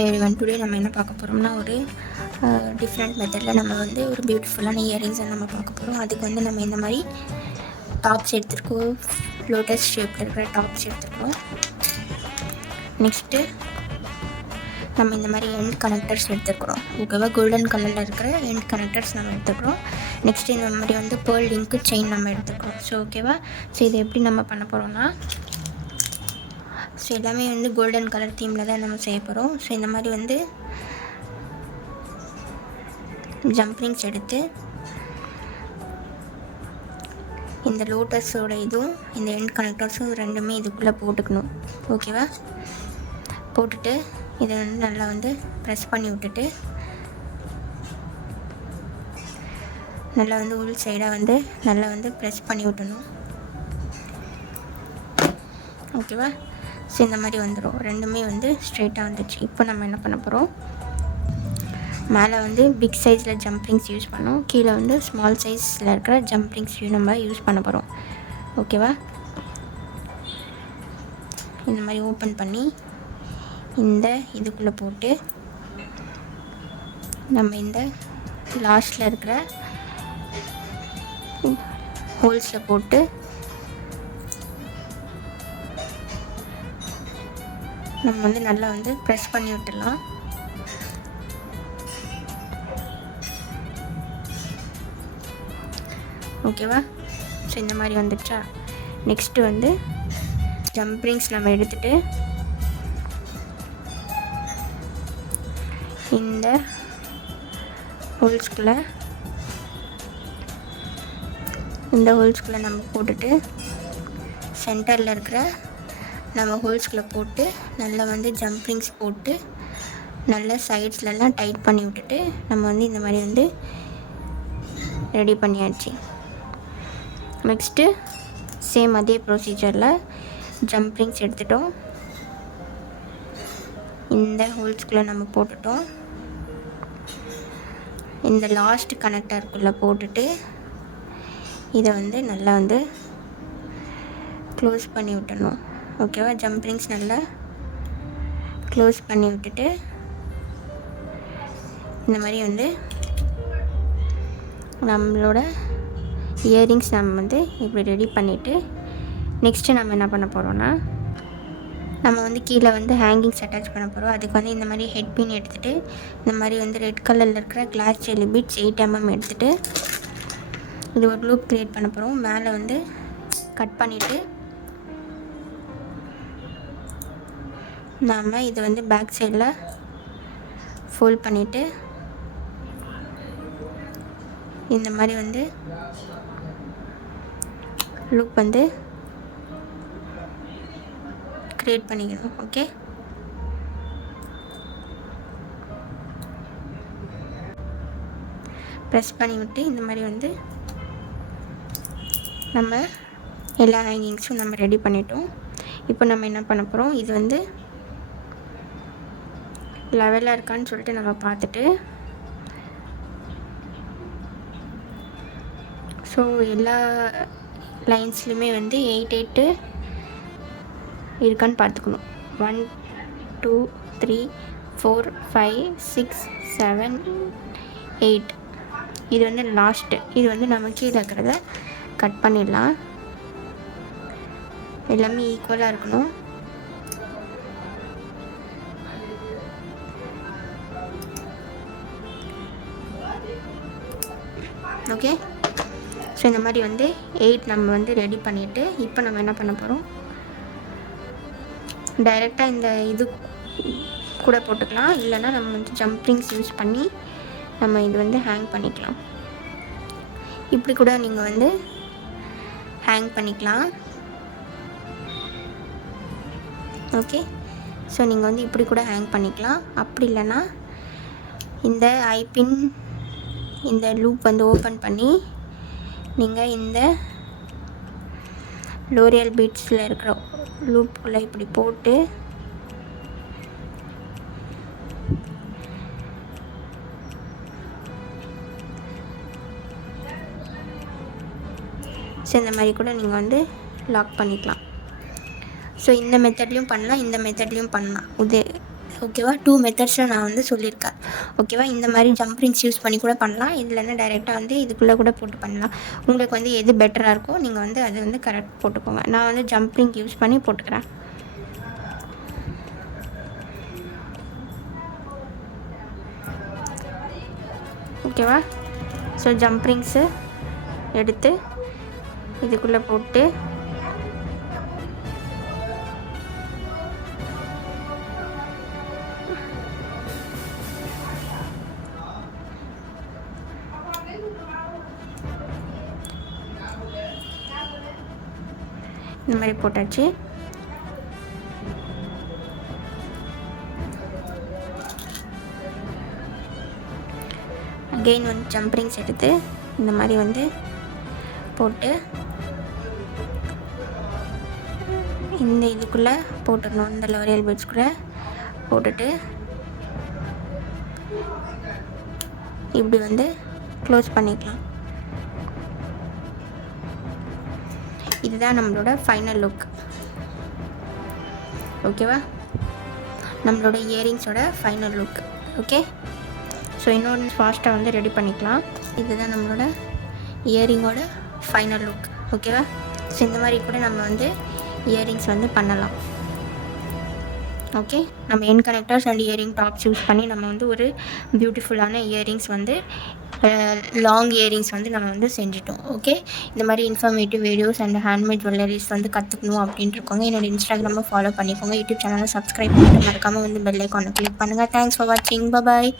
Everyone, today நம்ம என்ன பார்க்க போகிறோம்னா ஒரு டிஃப்ரெண்ட் மெத்தடில் நம்ம வந்து ஒரு பியூட்டிஃபுல்லான இயரிங்ஸை நம்ம பார்க்க போகிறோம். அதுக்கு வந்து நம்ம இந்த மாதிரி டாப்ஸ் எடுத்துருக்கோம், லோட்டஸ் ஷேப்பில் இருக்கிற டாப்ஸ் எடுத்துருக்கோம். நெக்ஸ்ட்டு நம்ம இந்த மாதிரி எண்ட் கனெக்டர்ஸ் எடுத்துக்கிறோம். ஓகேவா, கோல்டன் கலரில் இருக்கிற எண்ட் கனெக்டர்ஸ் நம்ம எடுத்துக்கிறோம். நெக்ஸ்ட்டு இந்த மாதிரி வந்து பேர்ல் லிங்க்கு செயின் நம்ம எடுத்துக்கிறோம். ஸோ ஓகேவா, ஸோ இது எப்படி நம்ம பண்ண போகிறோம்னா, ஸோ எல்லாமே வந்து கோல்டன் கலர் தீமில் தான் நம்ம செய்ய போகிறோம். ஸோ இந்த மாதிரி வந்து ஜம்ப்ரிங்ஸ் எடுத்து இந்த லோட்டஸோட இதுவும் இந்த எண்ட் கனெக்டர்ஸும் ரெண்டுமே இதுக்குள்ளே போட்டுக்கணும். ஓகேவா, போட்டுட்டு இதை வந்து நல்லா வந்து ப்ரெஸ் பண்ணி விட்டுட்டு நல்லா வந்து உள் சைடாக வந்து நல்லா வந்து ப்ரெஸ் பண்ணி விட்டணும். ஓகேவா, ஸோ இந்த மாதிரி வந்துடும். ரெண்டுமே வந்து ஸ்ட்ரெயிட்டாக வந்துச்சு. இப்போ நம்ம என்ன பண்ண போகிறோம், மேலே வந்து பிக் சைஸில் ஜம்ப்ரிங்ஸ் யூஸ் பண்ணோம், கீழே வந்து ஸ்மால் சைஸில் இருக்கிற ஜம்ப்ரிங்ஸ் நம்ம யூஸ் பண்ண போகிறோம். ஓகேவா, இந்த மாதிரி ஓப்பன் பண்ணி இந்த இதுக்குள்ளே போட்டு நம்ம இந்த லாஸ்ட்டில் இருக்கிற ஹோல்ஸில் போட்டு நம்ம வந்து நல்லா வந்து ப்ரெஸ் பண்ணி விட்டுடலாம். ஓகேவா, ஸோ இந்த மாதிரி வந்துடுச்சா. நெக்ஸ்ட்டு வந்து ஜம்ப்ரிங்ஸ் நம்ம எடுத்துகிட்டு இந்த ஹோல்ஸ்குள்ளே நம்ம போட்டுட்டு சென்டரில் இருக்கிற நம்ம ஹோல்ஸ்குள்ளே போட்டு நல்லா வந்து ஜம்ப்ரிங்ஸ் போட்டு நல்லா சைட்ஸ்லலாம் டைட் பண்ணி விட்டுட்டு நம்ம வந்து இந்த மாதிரி வந்து ரெடி பண்ணியாச்சு. நெக்ஸ்ட்டு சேம் அதே ப்ரொசீஜரில் ஜம்ப்ரிங்ஸ் எடுத்துட்டோம், இந்த ஹோல்ஸ்குள்ளே நம்ம போட்டுட்டோம், இந்த லாஸ்ட் கனெக்டருக்குள்ளே போட்டுட்டு இதை வந்து நல்லா வந்து க்ளோஸ் பண்ணி விட்டணும். ஓகேவா, ஜம்ப்ரிங்ஸ் நல்லா க்ளோஸ் பண்ணி விட்டுட்டு இந்த மாதிரி வந்து நம்மளோட இயரிங்ஸ் நம்ம வந்து இப்படி ரெடி பண்ணிவிட்டு நெக்ஸ்ட்டு நம்ம என்ன பண்ண போகிறோன்னா, நம்ம வந்து கீழே வந்து ஹேங்கிங்ஸ் அட்டாச் பண்ண போகிறோம். அதுக்கு வந்து இந்த மாதிரி ஹெட் பின் எடுத்துகிட்டு இந்த மாதிரி வந்து ரெட் கலரில் இருக்கிற கிளாஸ் ஜெல்லி பீட்ஸ் 8 mm எடுத்துகிட்டு இது ஒரு லூப் க்ரியேட் பண்ண போகிறோம். மேலே வந்து கட் பண்ணிவிட்டு நாம் இது வந்து பேக் சைடில் ஃபோல்ட் பண்ணிவிட்டு இந்த மாதிரி வந்து லூப் வந்து க்ரியேட் பண்ணிக்கணும். ஓகே, ப்ரெஸ் பண்ணி விட்டு இந்த மாதிரி வந்து நம்ம எல்லா ஹேங்கிங்ஸும் நம்ம ரெடி பண்ணிட்டோம். இப்போ நம்ம என்ன பண்ண போகிறோம், இது வந்து லெவலாக இருக்கான்னு சொல்லிட்டு நம்ம பார்த்துட்டு, ஸோ எல்லா லைன்ஸ்லையுமே வந்து 8 8 இருக்கான்னு பார்த்துக்கணும். 1 2 3 4 5 6 7 8 இது வந்து லாஸ்ட்டு. இது வந்து நம்ம கீழே இருக்கிறத கட் பண்ணிடலாம். எல்லாமே ஈக்குவலாக இருக்கணும். ஓகே, ஸோ இந்த மாதிரி வந்து 8 நம்ம வந்து ரெடி பண்ணிவிட்டு இப்போ நம்ம என்ன பண்ண போகிறோம், டைரெக்டாக இந்த இது கூட போட்டுக்கலாம், இல்லைன்னா நம்ம வந்து ஜம்ப்ரிங்ஸ் யூஸ் பண்ணி நம்ம இது வந்து ஹேங் பண்ணிக்கலாம். இப்படி கூட நீங்கள் வந்து ஹேங் பண்ணிக்கலாம். ஓகே, ஸோ நீங்கள் வந்து இப்படி கூட ஹேங் பண்ணிக்கலாம். அப்படி இல்லைன்னா இந்த ஐபின் இந்த லூப் வந்து ஓப்பன் பண்ணி நீங்கள் இந்த லோரியல் பீட்ஸில் இருக்கிற லூப்புக்குள்ளே இப்படி போட்டு ஸோ இந்த மாதிரி கூட நீங்கள் வந்து லாக் பண்ணிக்கலாம். ஸோ இந்த மெத்தட்லேயும் பண்ணலாம், இந்த மெத்தட்லேயும் பண்ணலாம். ஓகேவா. 2 மெத்தட்ஸில் நான் வந்து சொல்லியிருக்கேன். ஓகேவா. இந்த மாதிரி ஜம்ப் ரிங்ஸ் யூஸ் பண்ணி கூட பண்ணலாம், இல்லைன்னா டைரெக்டாக வந்து இதுக்குள்ளே கூட போட்டு பண்ணலாம். உங்களுக்கு வந்து எது பெட்டராக இருக்கோ நீங்கள் வந்து அது வந்து கரெக்ட் போட்டுக்கோங்க. நான் வந்து ஜம்ப் ரிங் யூஸ் பண்ணி போட்டுக்கிறேன். ஓகேவா. ஸோ ஜம்ப் ரிங்ஸு எடுத்து இதுக்குள்ளே போட்டு இந்த மாதிரி போட்டாச்சு. அகெயின் வந்து ஜம்ப் ரிங்ஸ் எடுத்து இந்த மாதிரி வந்து போட்டு இந்த இதுக்குள்ளே போட்டுடணும். இந்த லோரியல் பீட்ஸ்குள்ளே போட்டுட்டு இப்படி வந்து க்ளோஸ் பண்ணிக்கலாம். இதுதான் நம்மளோட ஃபைனல் லுக். ஓகேவா. நம்மளோட இயரிங்ஸோட ஃபைனல் லுக். ஓகே. ஸோ இன்னொன்று ஃபாஸ்ட்டாக வந்து ரெடி பண்ணிக்கலாம். இதுதான் நம்மளோட இயரிங்கோட ஃபைனல் லுக். ஓகேவா. ஸோ இந்த மாதிரி கூட நம்ம வந்து இயரிங்ஸ் வந்து பண்ணலாம். ஓகே. நம்ம என் connectors and earring tops use பண்ணி நம்ம வந்து ஒரு பியூட்டிஃபுல்லான இயரிங்ஸ் வந்து லாங் இயரிங்ஸ் வந்து நம்ம வந்து செஞ்சிட்டோம். ஓகே. இந்த மாதிரி informative videos and handmade jewelleries வந்து கற்றுக்கணும் அப்படின்ட்டு இருக்கோங்க. என்னோடய இன்ஸ்டாகிராமை ஃபாலோ பண்ணிக்கோங்க. யூடியூப் சேனலை சப்ஸ்கிரைப் பண்ணிட்டு மறக்காமல் வந்து பெல் ஐக்கானை கிளிக் பண்ணுங்கள். தேங்க்ஸ் ஃபார் வாட்சிங். பாய்.